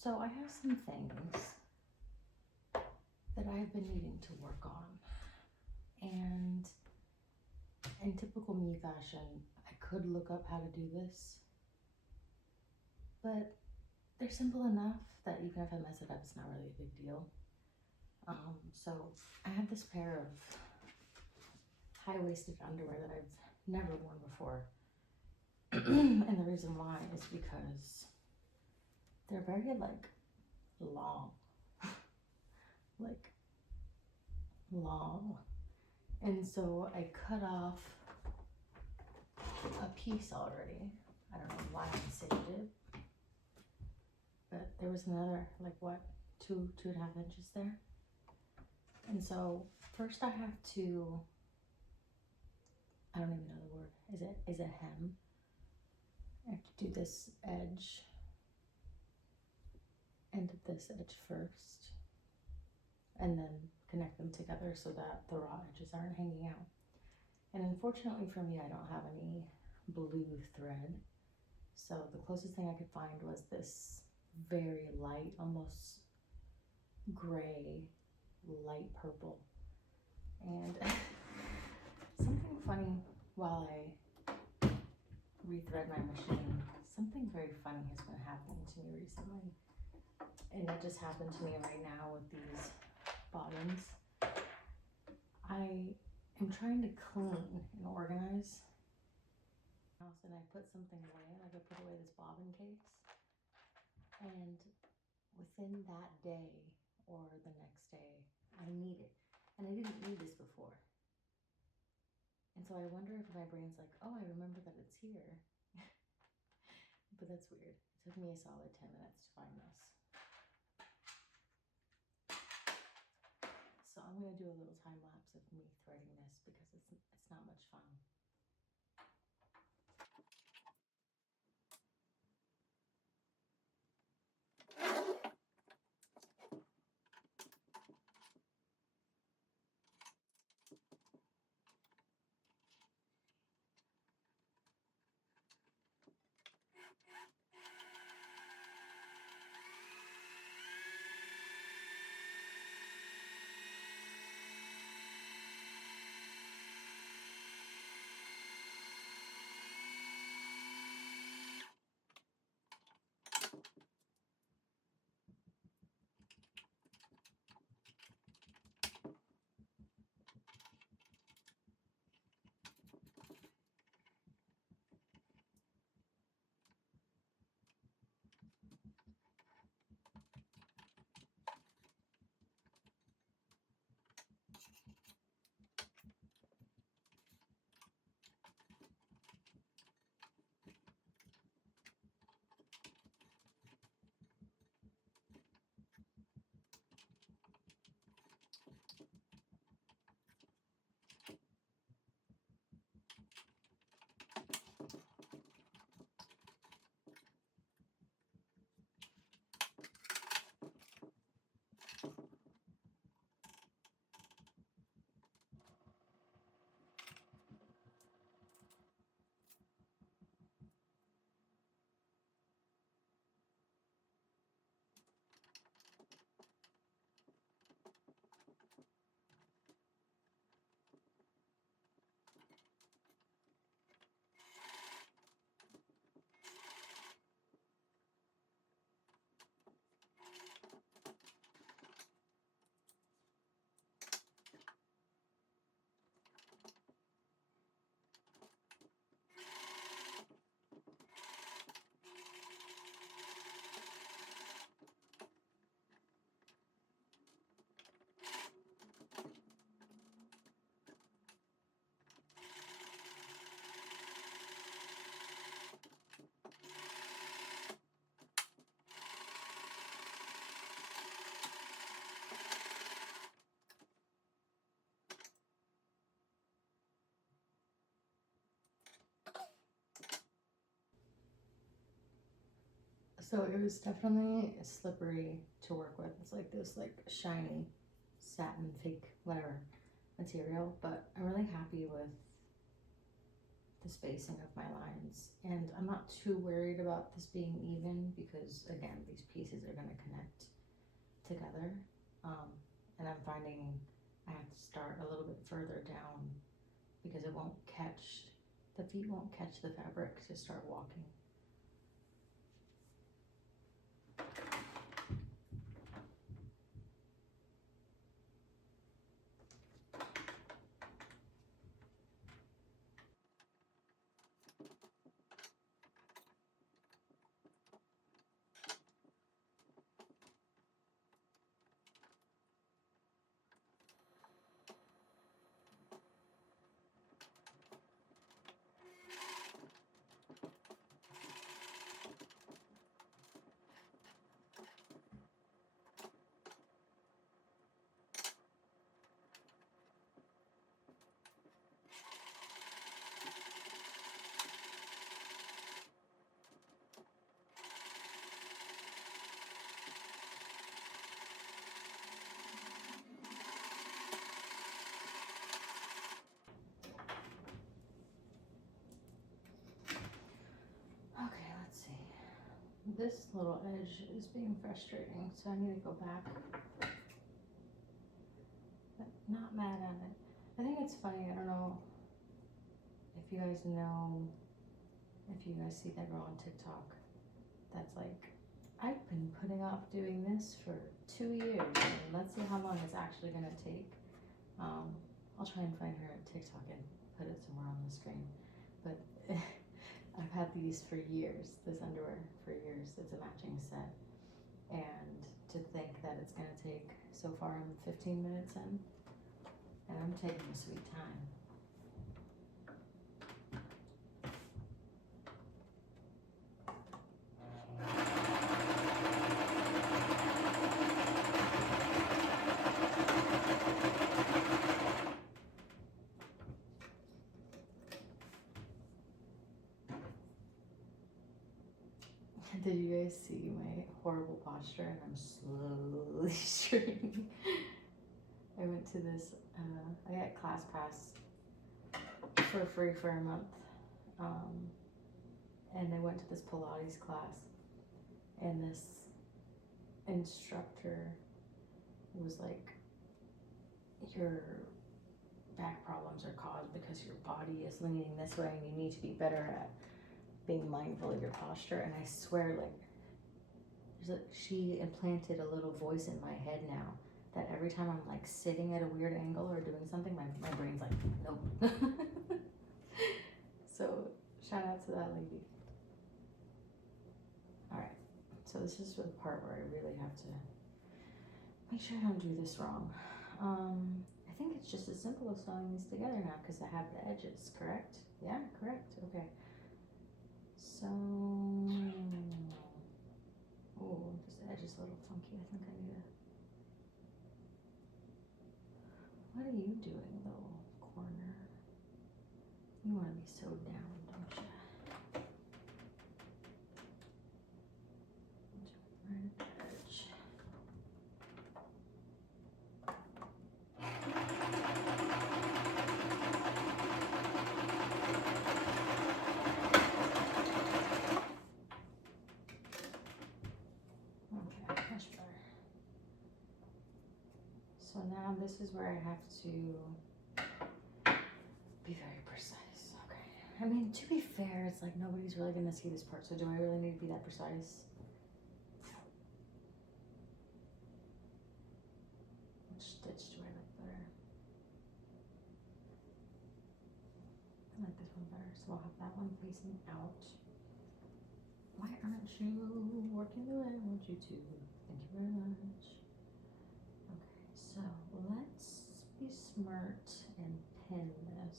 So I have some things that I've been needing to work on. And in typical me fashion, I could look up how to do this, but they're simple enough that even if I mess it up, it's not really a big deal. So I have this pair of high-waisted underwear that I've never worn before. And the reason why is because they're very long, like long. And so I cut off a piece already. I don't know why I saved it, but there was another, like what, 2.5 inches there. And so first I have to, I don't even know the word. Is it hem? I have to do this edge and this edge first, and then connect them together so that the raw edges aren't hanging out. And unfortunately for me, I don't have any blue thread. So the closest thing I could find was this very light, almost gray, light purple. And something funny while I rethread my machine, something very funny has been happening to me recently. And it just happened to me right now with these bottoms. I am trying to clean and organize house, and I put something away, like I put away this bobbin case, and within that day or the next day, I need it. And I didn't need this before. And so I wonder if my brain's like, oh, I remember that it's here. But that's weird. It took me a solid 10 minutes to find this. So I'm gonna do a little time lapse of me threading this because it's not much fun. So it was definitely slippery to work with. It's like this shiny satin fake whatever material, but I'm really happy with the spacing of my lines. And I'm not too worried about this being even because, again, these pieces are going to connect together. And I'm finding I have to start a little bit further down because it won't catch, the feet won't catch the fabric to start walking. Okay, let's see. This little edge is being frustrating, so I need to go back. But not mad at it. I think it's funny, I don't know if you guys know, if you guys see that girl on TikTok that's like, I've been putting off doing this for 2 years and let's see how long it's actually gonna take. I'll try and find her TikTok and put it somewhere on the screen. But I've had these for years, this underwear for years. It's a matching set. And to think that it's gonna take, so far I'm 15 minutes in, and I'm taking a sweet time. Did you guys see my horrible posture? And I'm slowly straightening. I went to this, I got class pass for free for a month. And I went to this Pilates class, and this instructor was like, your back problems are caused because your body is leaning this way and you need to be better at being mindful of your posture. And I swear, like, she implanted a little voice in my head now that every time I'm like sitting at a weird angle or doing something, my brain's like, nope. So shout out to that lady. All right, so this is the part where I really have to make sure I don't do this wrong. I think it's just as simple as sewing these together now because I have the edges, correct? Yeah, correct, okay. So, oh, this edge is a little funky. I think I need to, what are you doing, little corner? You want to be sewed down, don't you? Right at the edge. Okay, much better. So now this is where I have to be very precise. Okay. I mean, to be fair, it's like nobody's really gonna see this part, so do I really need to be that precise? Which stitch do I like better? I like this one better, so I'll have that one facing out. Why aren't you working the way I want you to? Thank you very much. Okay, so let's be smart and pin this.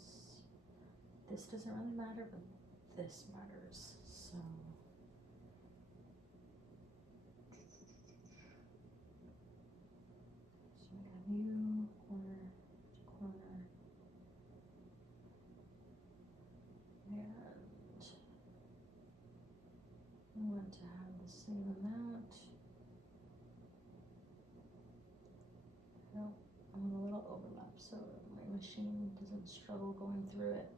This doesn't really matter, but this matters. So we got new corner to corner. And I want to have the same amount. No, I want a little overlap so my machine doesn't struggle going through it.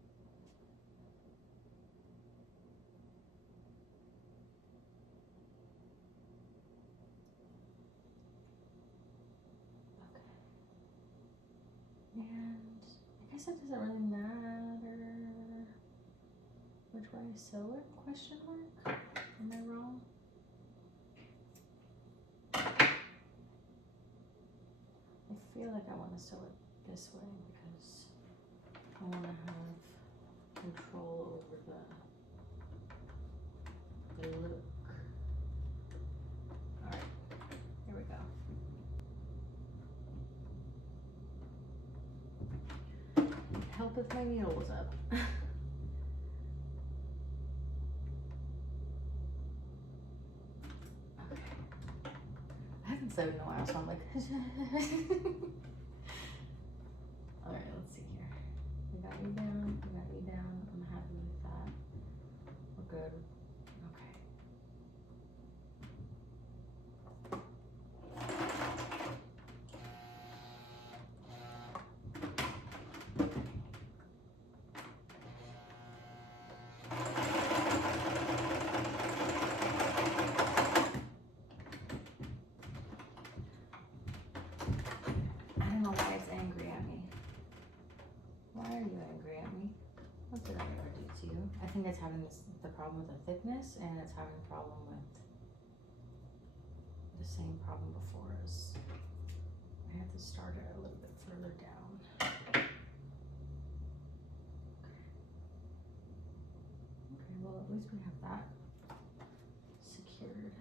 guess it doesn't really matter which way I sew it, question mark? Am I wrong? I feel like I want to sew it this way because I want to have control over the look. Alright, here we go. Help if my needle was up. Okay. I haven't sewed in a while, so I'm like, alright, let's see here. We got you down, we got you down. I'm happy with that. We're good. Okay. I don't know why it's angry at me. Why are you angry at me? What did I ever do to you? I think it's having the problem with the thickness, and it's having a problem with the same problem before us. I have to start it a little bit further down. Okay, well at least we have that secured.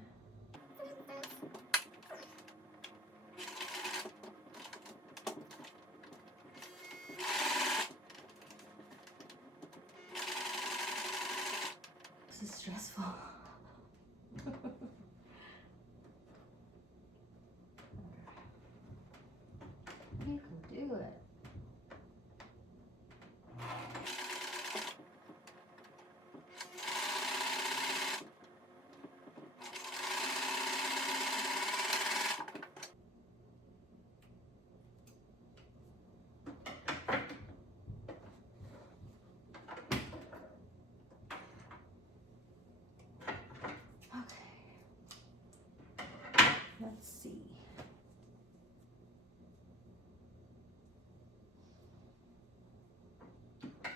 This is stressful. You can do it. Okay. Let's see.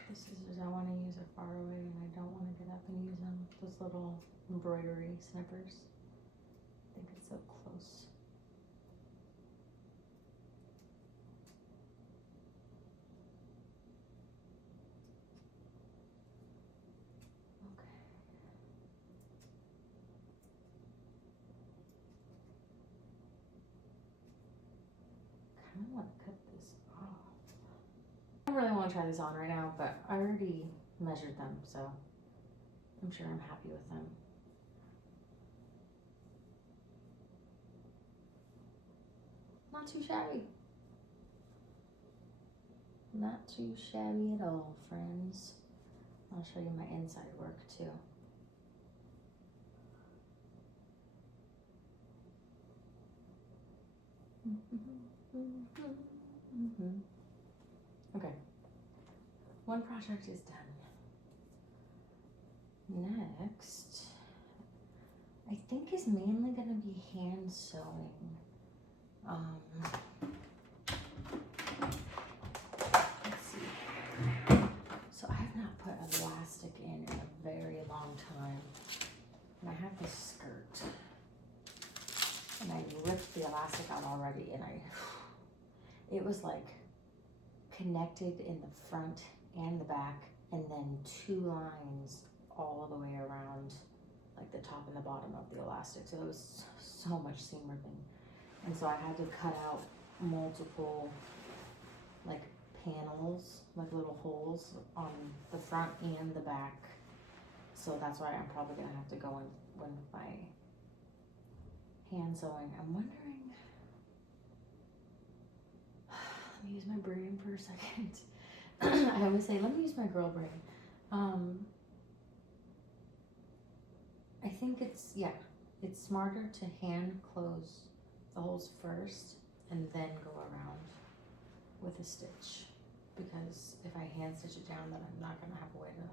The scissors I want to use are far away, and I don't want to get up and use them. Those little embroidery snippers. I think it's so close. Okay. I kind of want to cut this off. I don't really want to try this on right now, but I already measured them, so I'm sure I'm happy with them. Not too shabby. Not too shabby at all, friends. I'll show you my inside work too. Okay, one project is done. Next, I think is mainly gonna be hand sewing. Let's see. So I have not put elastic in a very long time. And I have this skirt. And I ripped the elastic out already, and it was like connected in the front and the back, and then 2 lines all the way around, like the top and the bottom of the elastic. So it was so much seam ripping. And so I had to cut out multiple like panels, like little holes on the front and the back. So that's why I'm probably gonna have to go in with my hand sewing. I'm wondering, let me use my brain for a second. I always say, let me use my girl brain. I think it's smarter to hand close the holes first and then go around with a stitch, because if I hand stitch it down, then I'm not gonna have a way to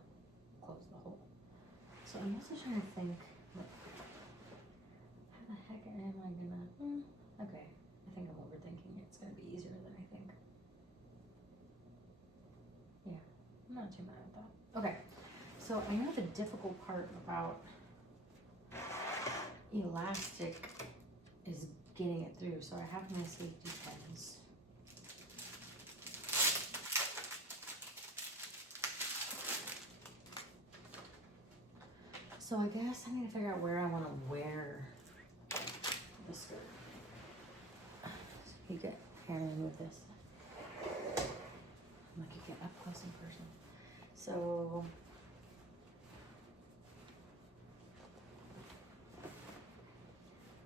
close the hole. So I'm also trying to think, how the heck am I gonna, okay, I think I'm overthinking it. It's gonna be easier than I think. So I know the difficult part about elastic is getting it through, so I have my safety pins. So I guess I need to figure out where I want to wear the skirt. You get Aaron with this. Like you get up close and personal. So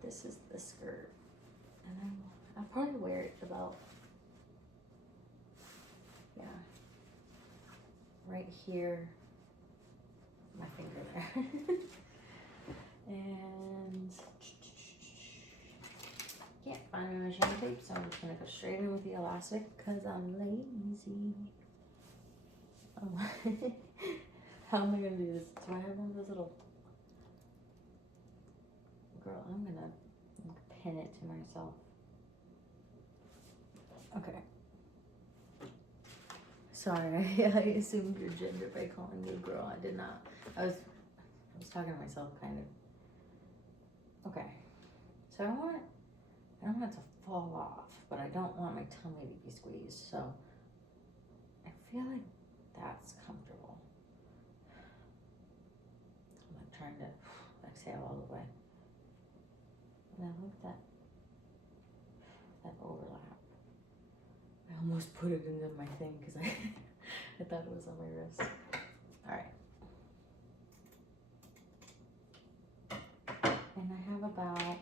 this is the skirt, and I'll probably wear it about, yeah, right here, my finger there. And can't find my measuring tape, so I'm just gonna go straight in with the elastic because I'm lazy. Oh. How am I gonna do this? Do I have one of those little, girl, I'm gonna pin it to myself. Okay. Sorry, I assumed your gender by calling you girl. I did not. I was talking to myself, kind of. Okay. So I don't want it to fall off, but I don't want my tummy to be squeezed. So I feel like that's comfortable. I'm like trying to exhale all the way. And I like that overlap. I almost put it into my thing because I thought it was on my wrist. All right. And I have about,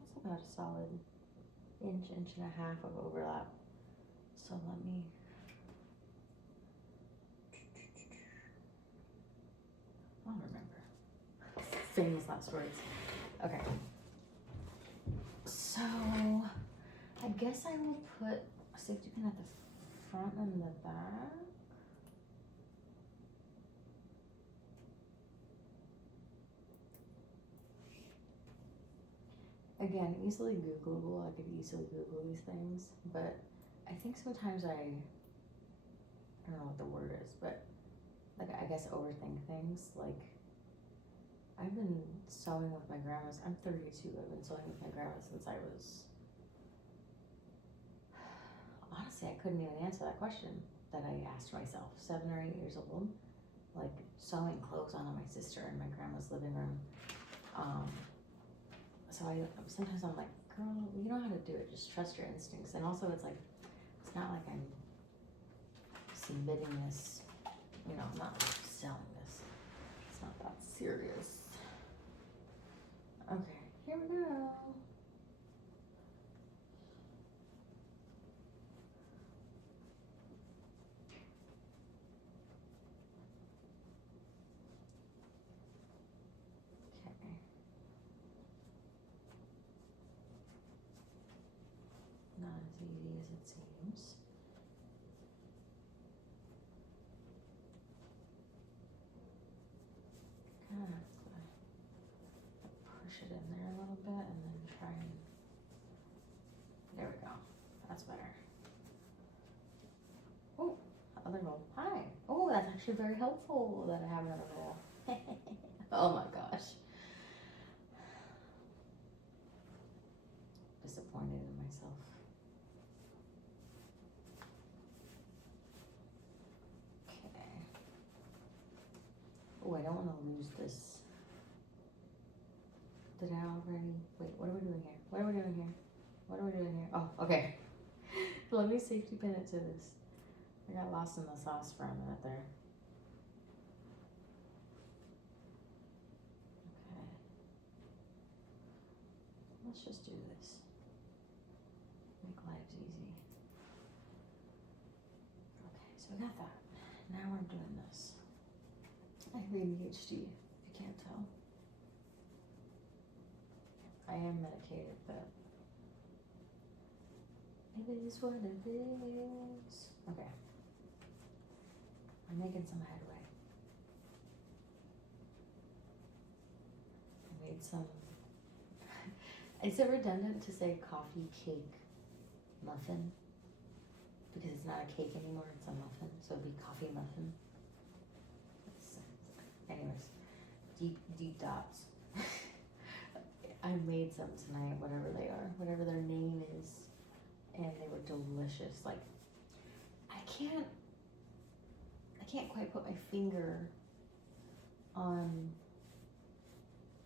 that's about a solid inch and a half of overlap. So let me, I don't remember. Famous last words. Okay. So I guess I will put a safety pin at the front and the back. Again, easily Googleable. I could easily Google these things, but I think sometimes I don't know what the word is, but like I guess overthink things. Like I've been sewing with my grandma's. I'm 32. I've been sewing with my grandma since I was. Honestly, I couldn't even answer that question that I asked myself. 7 or 8 years old, like sewing clothes onto my sister in my grandma's living room. So sometimes I'm like, girl, you know how to do it. Just trust your instincts. And also, it's like, it's not like I'm submitting this. You know, I'm not selling this. It's not that serious. Okay, here we go. Okay. Not as easy as it seems. Kind of have to push it in there a little bit and then try and, there we go. That's better. Oh, other roll. Hi. Oh, that's actually very helpful that I have another roll. Oh my gosh. Disappointed in myself. Okay. Oh, I don't want to lose this. Did I already? Wait, what are we doing here? What are we doing here? What are we doing here? Oh, okay. Let me safety pin it to this. I got lost in the sauce for a minute there. Okay. Let's just do this. Make lives easy. Okay, so we got that. Now we're doing this. I have ADHD, if you can't tell. I am medicated, but it is what it is. Okay. I'm making some headway. I made some. Is it redundant to say coffee cake muffin? because it's not a cake anymore, it's a muffin, so it'd be coffee muffin. Anyways, deep dots. I made some tonight, whatever they are, whatever their name is, and they were delicious. Like, I can't quite put my finger on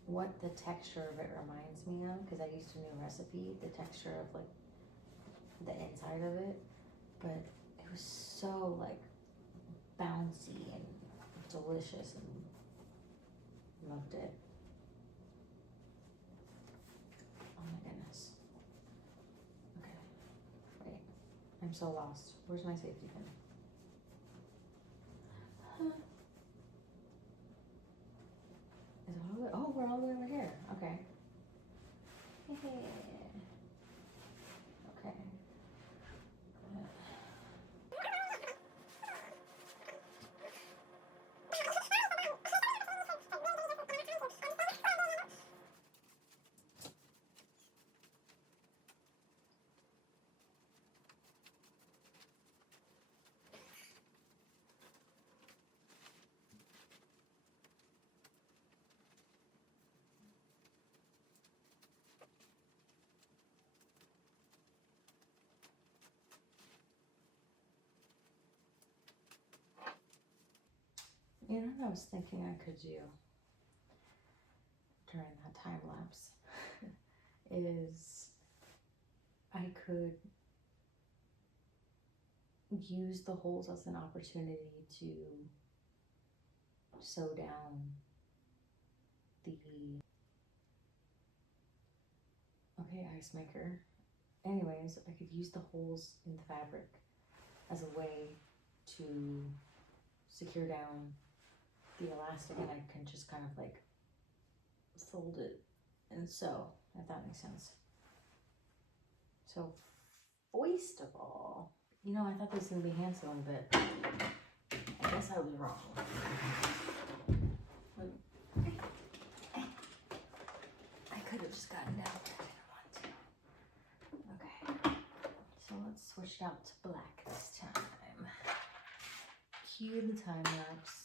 what the texture of it reminds me of, because I used a new recipe, the texture of like the inside of it, but it was so like bouncy and delicious, and loved it. Oh my goodness. Okay, wait, I'm so lost. Where's my safety pin? Huh. Is it all the way? Oh, we're all the way over here. Okay. Okay. You know what I was thinking I could do during that time lapse is I could use the holes as an opportunity to sew down the, okay, ice maker. Anyways, I could use the holes in the fabric as a way to secure down the elastic, and I can just kind of like fold it and sew, if that makes sense. So first of all, you know, I thought this was gonna be hand sewn, but I guess I was wrong. I could have just gotten it out, but I didn't want to. Okay, so let's switch it out to black this time. Cue the time lapse.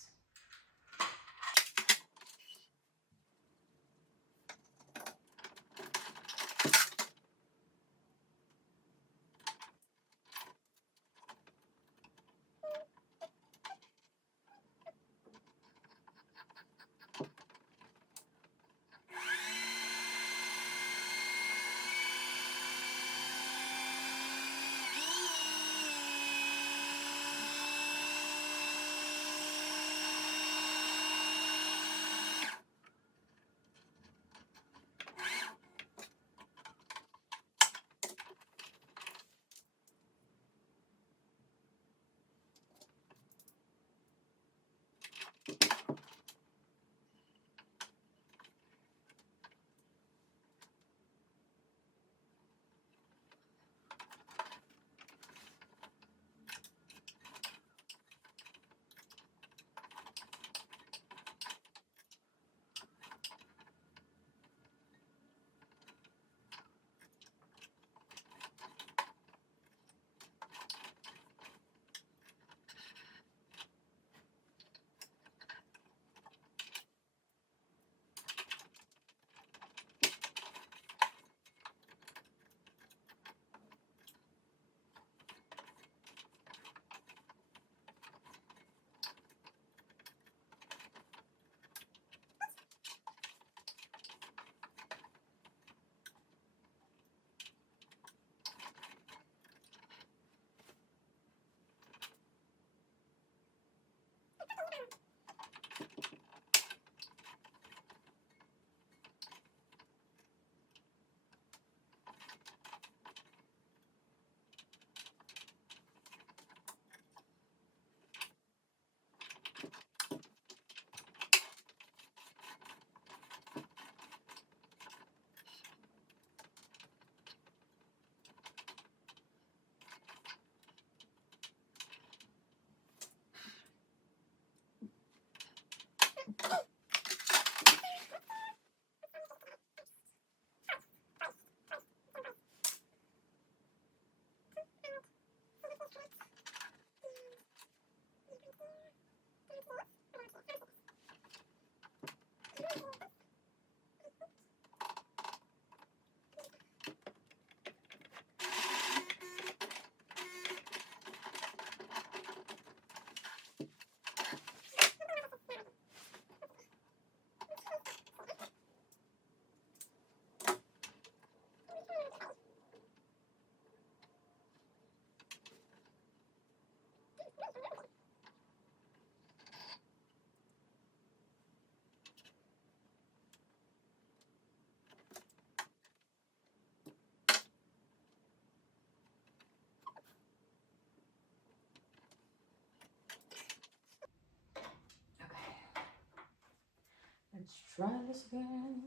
Let's try this again.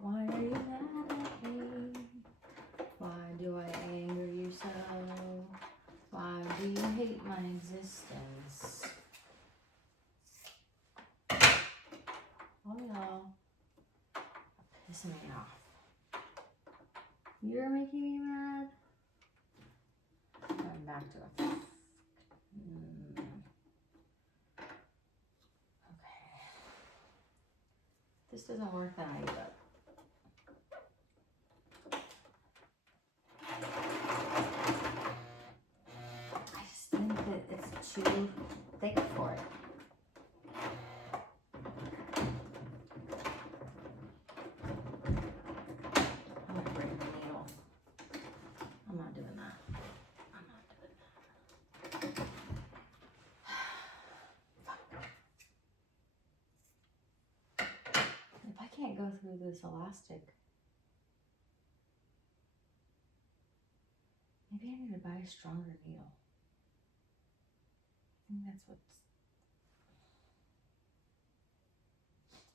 Why are you mad at me? Why do I anger you so? Why do you hate my existence? Oh y'all, pissing me off. You're making me mad. Going back to it. Okay. This doesn't work, then I give up. I just think that it's too thick for it. I'm gonna break the needle. I'm not doing that. I'm not doing that. If I can't go through this elastic, maybe I need to buy a stronger needle. I think that's what's.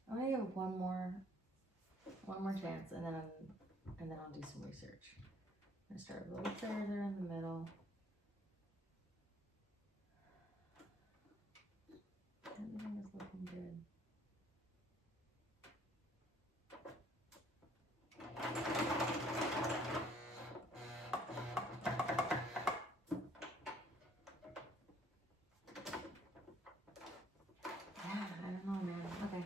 I'm gonna give one more chance, and then I'll do some research. I'm gonna start a little further in the middle. Everything is looking good. Yeah, I don't know, man. Okay.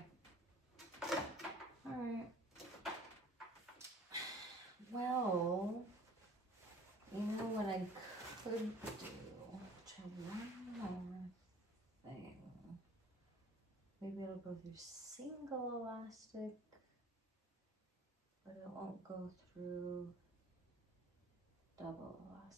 All right. Well, you know what I could do? Try one more thing. Maybe it'll go through single elastic, but it won't go through double elastic.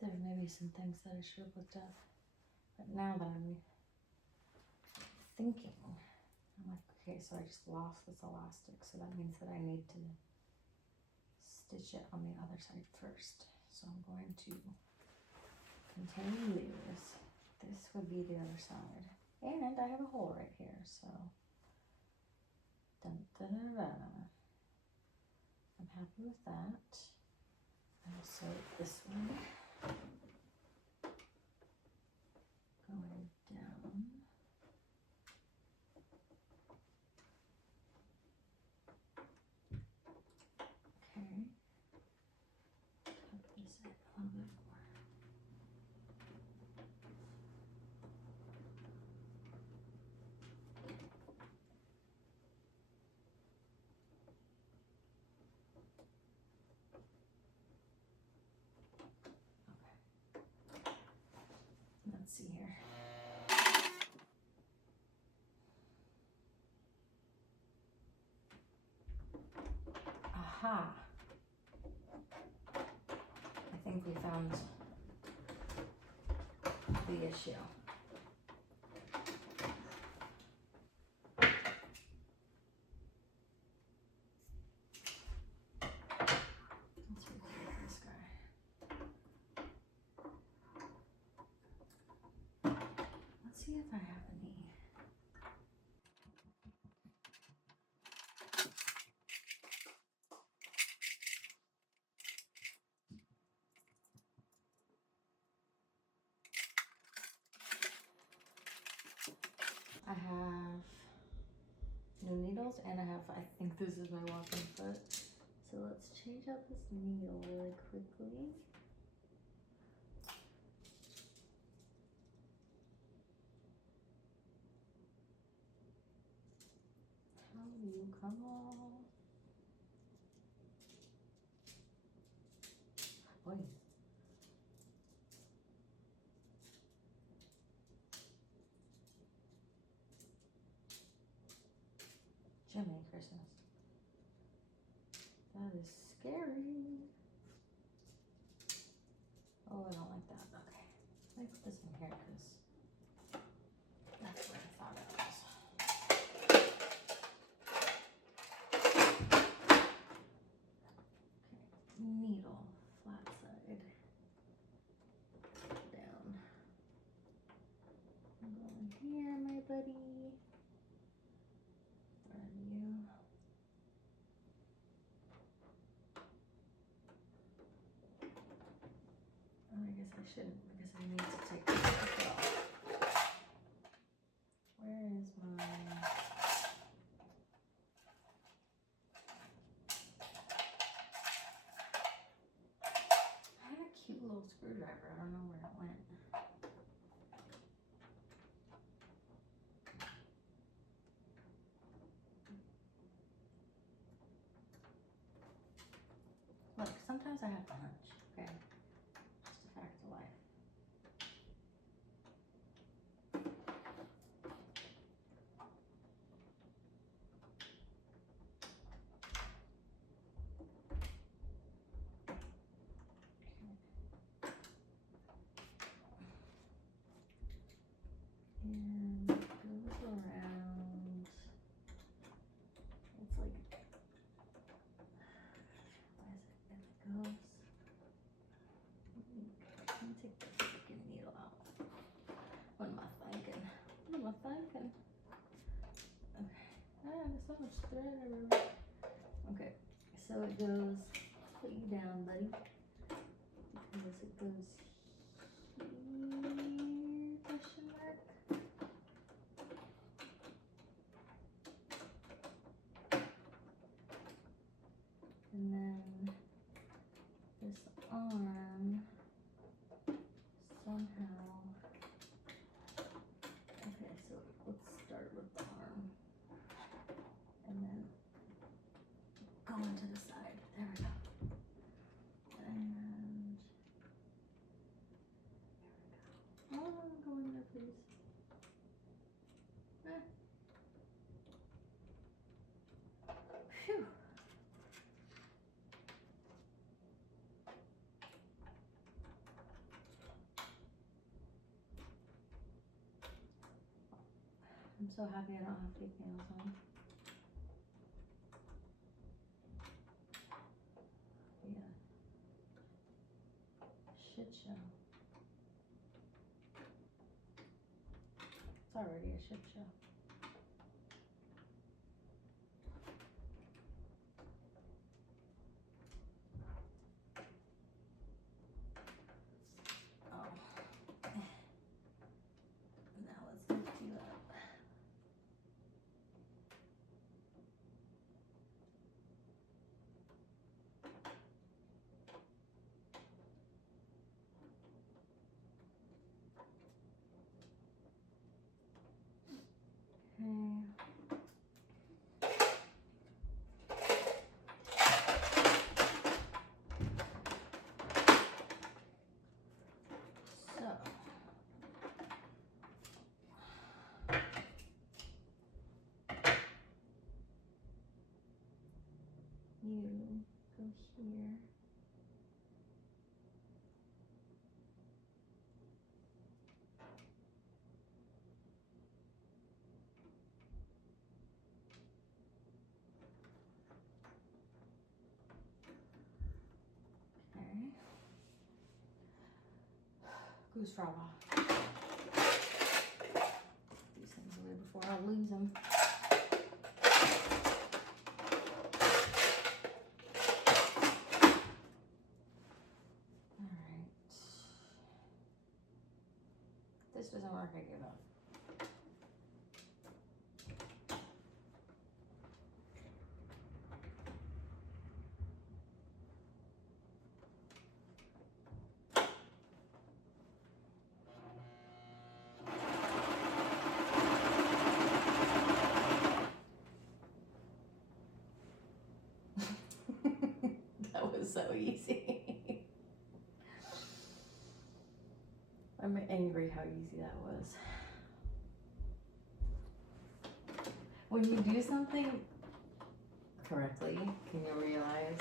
There may be some things that I should have looked up, but now that I'm thinking, I'm like, okay, so I just lost this elastic, so that means that I need to stitch it on the other side first. So I'm going to continue this. This would be the other side, and I have a hole right here, so dun, dun, dun, dun. I'm happy with that. I will sew this one going down. Okay. Tuck this in a little bit more. Okay. Let's see here. Aha. I think we found the issue. Let's record this guy. Let's see if I have any. I have new needles, and I think this is my walking foot. So let's change out this needle really quickly. How do you come on? Christmas. That is scary. Oh, I don't like that. Okay. Let me put this in here because that's where I thought it was. Okay. Needle, flat side. Down. I'm going here, my buddy. Where are you? Oh, I guess I shouldn't because I need to take this off. Where is my... I had a cute little screwdriver. I don't know where it went. Look, sometimes I have to hunch, okay? Just a fact of life. And it goes around. It's like, why is it? It goes. Let me take the freaking needle out. What am I thinking? What am I thinking? Okay. Ah, there's so much thread everywhere. Okay. So it goes, put you down, buddy. Because it goes here, question mark. And then this arm somehow. Okay, so let's start with the arm. And then go into the side. There we go. And there we go. Oh, go in there, please. Phew. I'm so happy I don't have fake nails on. Yeah. Shit show. It's already a shit show. Oh. Now let's lift you up. You go here. Okay. Goose frog off. These things away before I lose them. Alright. This doesn't work, I give up. That was so easy. I'm angry how easy that was. When you do something correctly, can you realize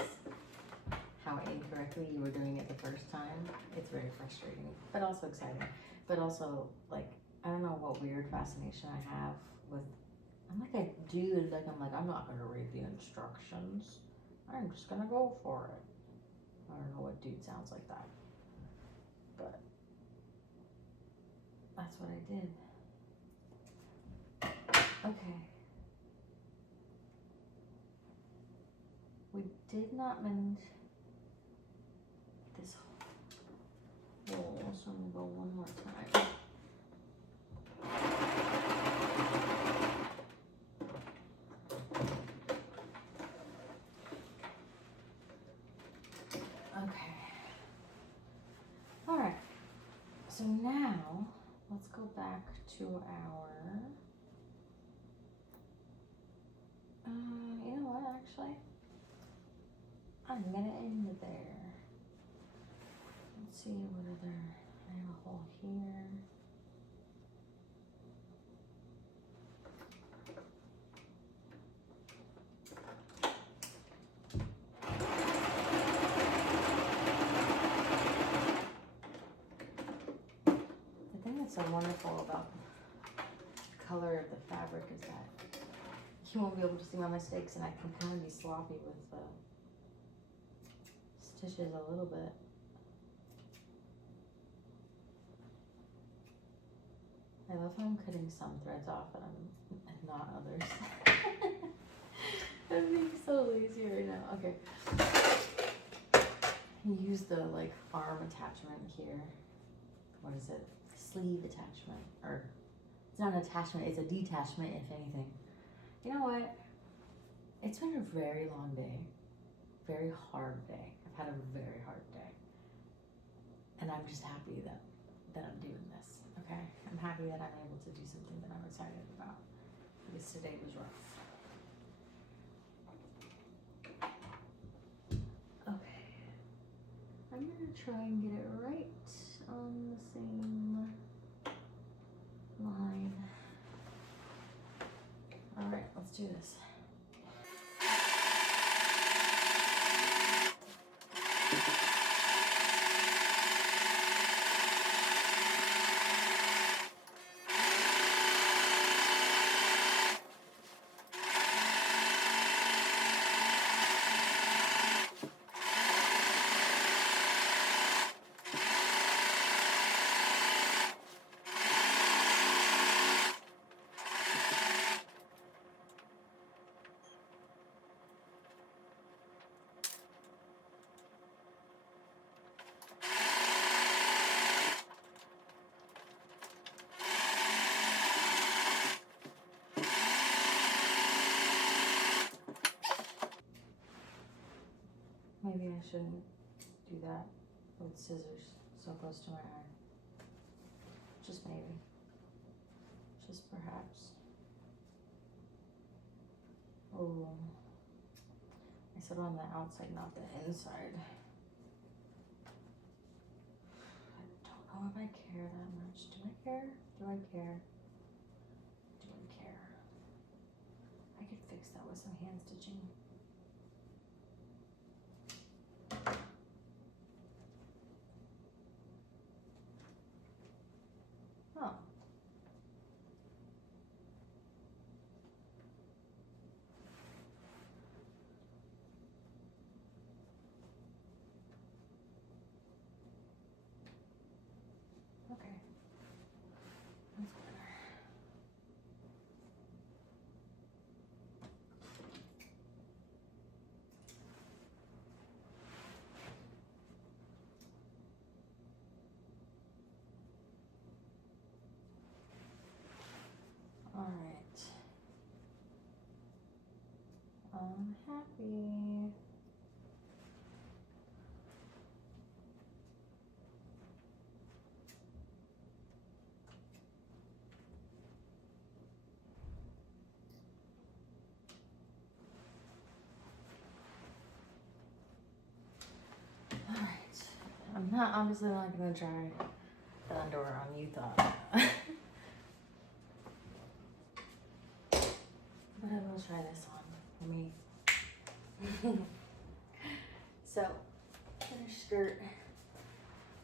how incorrectly you were doing it the first time? It's very frustrating, but also exciting. But also, like, I don't know what weird fascination I have with, I'm like a dude, like, I'm not gonna read the instructions. I'm just gonna go for it. I don't know what dude sounds like that, but that's what I did. Okay. We did not mend this hole, so I'm gonna go one more time. Okay. All right. So now let's go back to our. You know what? Actually, I'm gonna end it there. Let's see what other. I have a hole here. The thing that's so wonderful about the color of the fabric is that you won't be able to see my mistakes, and I can kind of be sloppy with the stitches a little bit. I love how I'm cutting some threads off and not others. I'm being so lazy right now. Okay. Use the like arm attachment here. What is it? Sleeve attachment. Or it's not an attachment, it's a detachment if anything. You know what? It's been a very long day. Very hard day. I've had a very hard day. And I'm just happy that I'm doing this. Okay? I'm happy that I'm able to do something that I'm excited about. Because today was rough. Okay. I'm gonna try and get it right on the same line. Alright, let's do this. Maybe I shouldn't do that with scissors so close to my eye. Just maybe. Just perhaps. Oh, I said on the outside, not the inside. I don't know if I care that much. Do I care? Do I care? Do I care? I could fix that with some hand stitching. Oh. Okay. That's better. All right. I'm happy. All right. I'm not obviously not gonna try the underwear on you thought. But I will try this on. Let me So, finished skirt.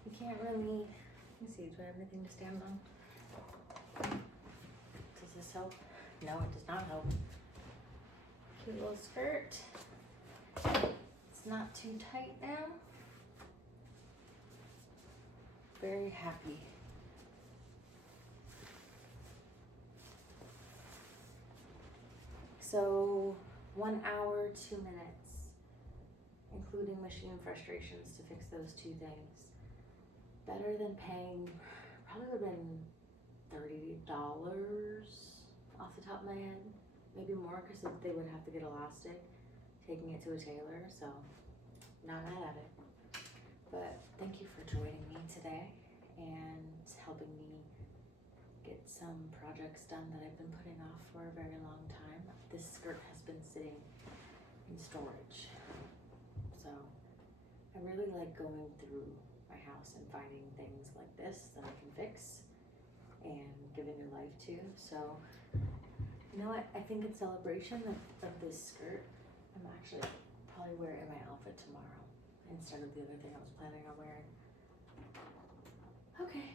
You can't really, let me see, do I have anything to stand on? Does this help? No, it does not help. Cute little skirt. It's not too tight now. Very happy. So 1 hour, 2 minutes, including machine frustrations to fix those two things. Better than paying, probably would have been $30 off the top of my head, maybe more because they would have to get elastic, taking it to a tailor, so not mad at it. But thank you for joining me today and helping me get some projects done that I've been putting off for a very long time. This skirt has been sitting in storage, so I really like going through my house and finding things like this that I can fix and give a new life to. So you know what, I think in celebration of this skirt, I'm actually probably wear it in my outfit tomorrow instead of the other thing I was planning on wearing. Okay,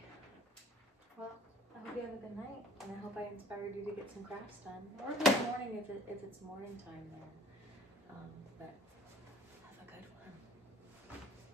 well, I hope you have a good night, and I hope I inspired you to get some crafts done, or good morning if it's morning time there.